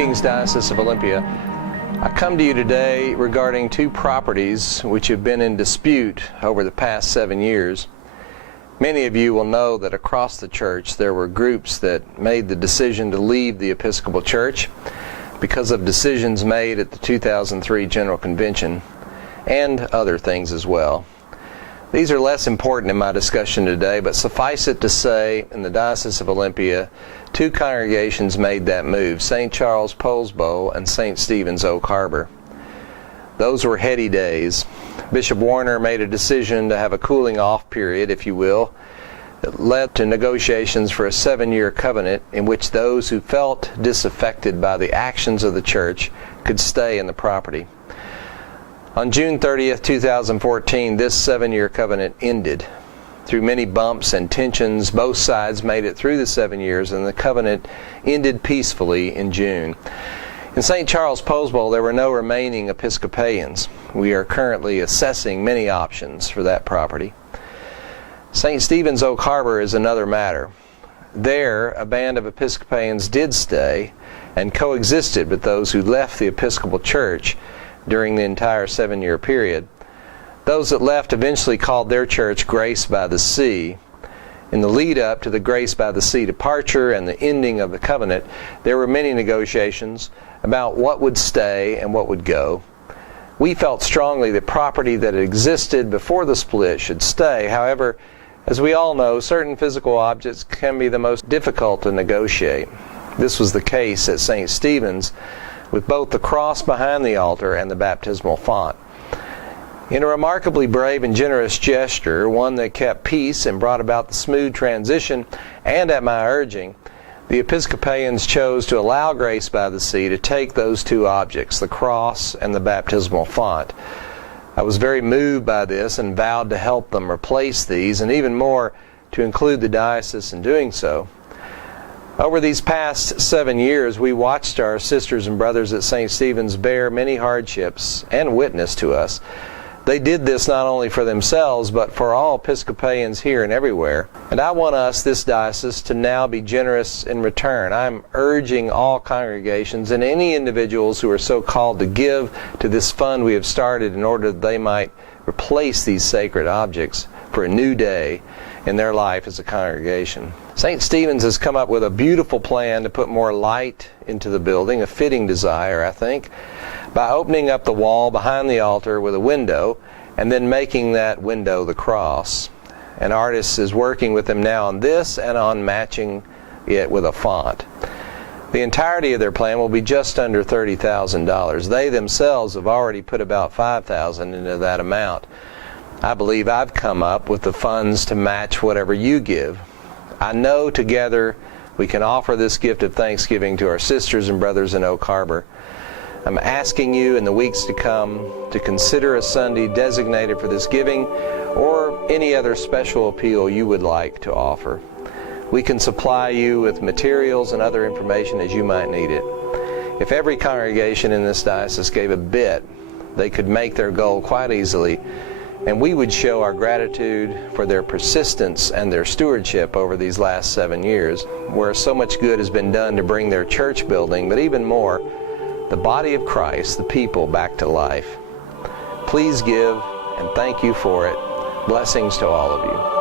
Greetings, Diocese of Olympia. I come to you today regarding two properties which have been in dispute over the past 7 years. Many of you will know that across the church there were groups that made the decision to leave the Episcopal Church because of decisions made at the 2003 General Convention and other things as well. These are less important in my discussion today, but suffice it to say, in the Diocese of Olympia, two congregations made that move, St. Charles Poulsbo and St. Stephen's Oak Harbor. Those were heady days. Bishop Warner made a decision to have a cooling off period, if you will, that led to negotiations for a 7-year covenant in which those who felt disaffected by the actions of the church could stay in the property. On June 30th, 2014, this 7-year covenant ended. Through many bumps and tensions, both sides made it through the 7 years, and the covenant ended peacefully in June. In St. Charles Poulsbo, there were no remaining Episcopalians. We are currently assessing many options for that property. St. Stephen's Oak Harbor is another matter. There, a band of Episcopalians did stay and coexisted with those who left the Episcopal Church during the entire 7-year period. Those that left eventually called their church Grace by the Sea. In the lead up to the Grace by the Sea departure and the ending of the covenant, there were many negotiations about what would stay and what would go. We felt strongly that property that existed before the split should stay. However, as we all know, certain physical objects can be the most difficult to negotiate. This was the case at St. Stephen's, with both the cross behind the altar and the baptismal font. In a remarkably brave and generous gesture, one that kept peace and brought about the smooth transition, and at my urging, the Episcopalians chose to allow Grace by the Sea to take those two objects, the cross and the baptismal font. I was very moved by this and vowed to help them replace these, and even more, to include the diocese in doing so. Over these past 7 years, we watched our sisters and brothers at St. Stephen's bear many hardships and witness to us. They did this not only for themselves, but for all Episcopalians here and everywhere. And I want us, this diocese, to now be generous in return. I'm urging all congregations and any individuals who are so called to give to this fund we have started in order that they might replace these sacred objects for a new day in their life as a congregation. St. Stephen's has come up with a beautiful plan to put more light into the building, a fitting desire, I think, by opening up the wall behind the altar with a window and then making that window the cross. An artist is working with them now on this and on matching it with a font. The entirety of their plan will be just under $30,000. They themselves have already put about $5,000 into that amount. I believe I've come up with the funds to match whatever you give. I know together we can offer this gift of thanksgiving to our sisters and brothers in Oak Harbor. I'm asking you in the weeks to come to consider a Sunday designated for this giving or any other special appeal you would like to offer. We can supply you with materials and other information as you might need it. If every congregation in this diocese gave a bit, they could make their goal quite easily, and we would show our gratitude for their persistence and their stewardship over these last 7 years, where so much good has been done to bring their church building, but even more, the body of Christ, the people, back to life. Please give, and thank you for it. Blessings to all of you.